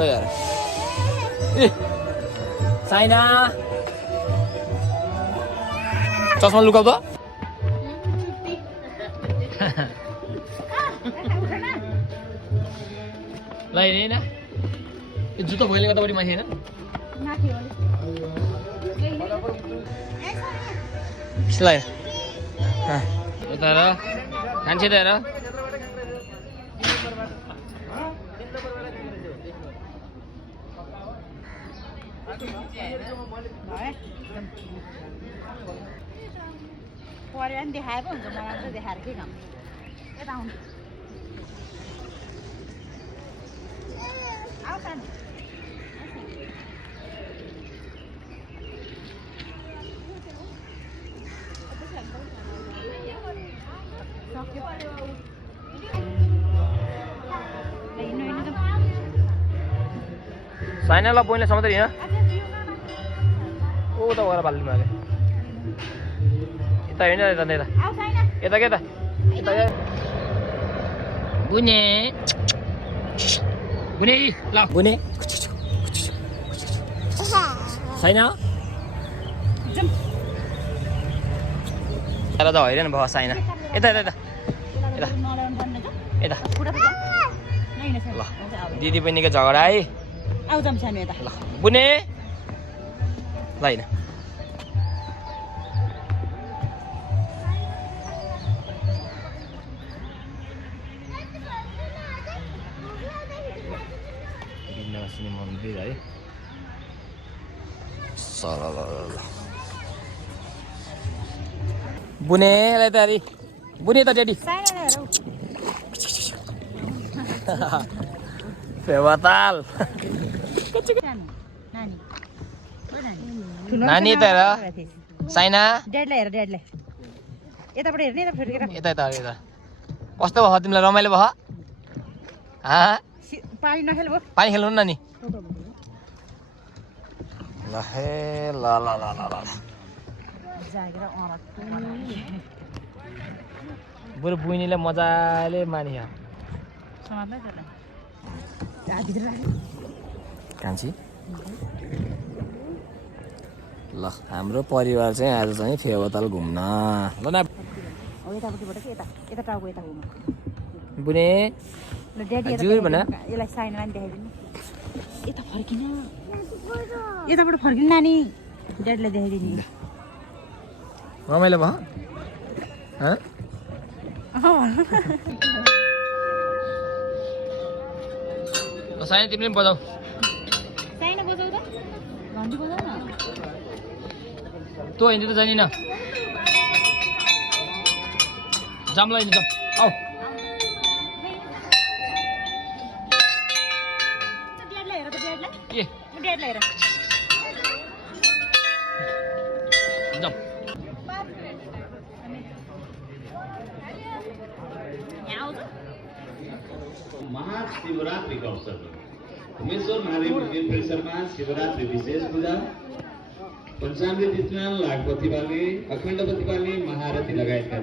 ल यार ए साइना चस्मा लुकाउ त ल हेरेन यो जुत्ता भोइले कतापट्टि माथि होइन ल यता हेर खान्छ त हेर परिवार पनि देखाए पो हुन्छ मलाई चाहिँ देखाएर के काम यता आउनु आउँछ नि साइनालाई बोइले समातेर हिँड ओ त गएर बाल्टीमा हाले यता हिँड यता यता के त यता बुने बुने ल बुने साइना यता त हैरान भयो साइना यता यता यता यता ल दिदी बहिनीको झगडा है आउ जाम सानो यता ल बुने ल हैन विनाशिनी मन्दिर है बुने ल तारी बुने त ड्याडी फेवाताल नानी त हेर साइना ड्याडलाई हेर ड्याडलाई यताबाट हेर्ने यता फुर्केर यता यता यता कस्तो भयो तिमीलाई रमाइलो भयो पानी नखेल भयो पानी खेल्नु न नि ल हे ल ल ल ल ल जागेर बरु बुइनीले मजाले मानियो कान्छी ल हाम्रो परिवार चाहिँ आज चाहिँ फेवाताल घुम्न ल न बुने हजुर भन यसलाई साइनालाई देखाइदिनु यता फर्किन यताबाट फर्किनु नानी ड्याडीलाई देखाइदिनु रमाइलो भयो साइना तिमीले पनि बजाऊ साइना बजाऊ त घन्टी बजाऊ न तँ हिँड्दै त जानिन जामलाई नि त आऊ ड्याडलाई हेर त ड्याडलाई के ड्याडलाई हेर जाऊ महाशिवरात्रिको अवसरमा उमेश्वर महादेव मन्दिर परिसरमा शिवरात्रि विशेष पूजा पञ्चामृत स्नान लाखपति बाली अखण्ड प्रतिपाली महारथी लगायतका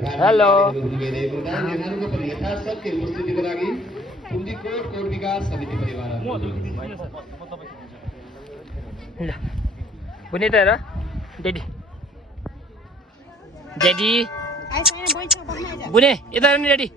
धार्मिक पनि यथाशक्ति उपस्थितिको लागि कुन्डीकोट कोट विकास समिति परिवार बुने त हेर ड्याडी ड्याडी बुने यता हेर्नु ड्याडी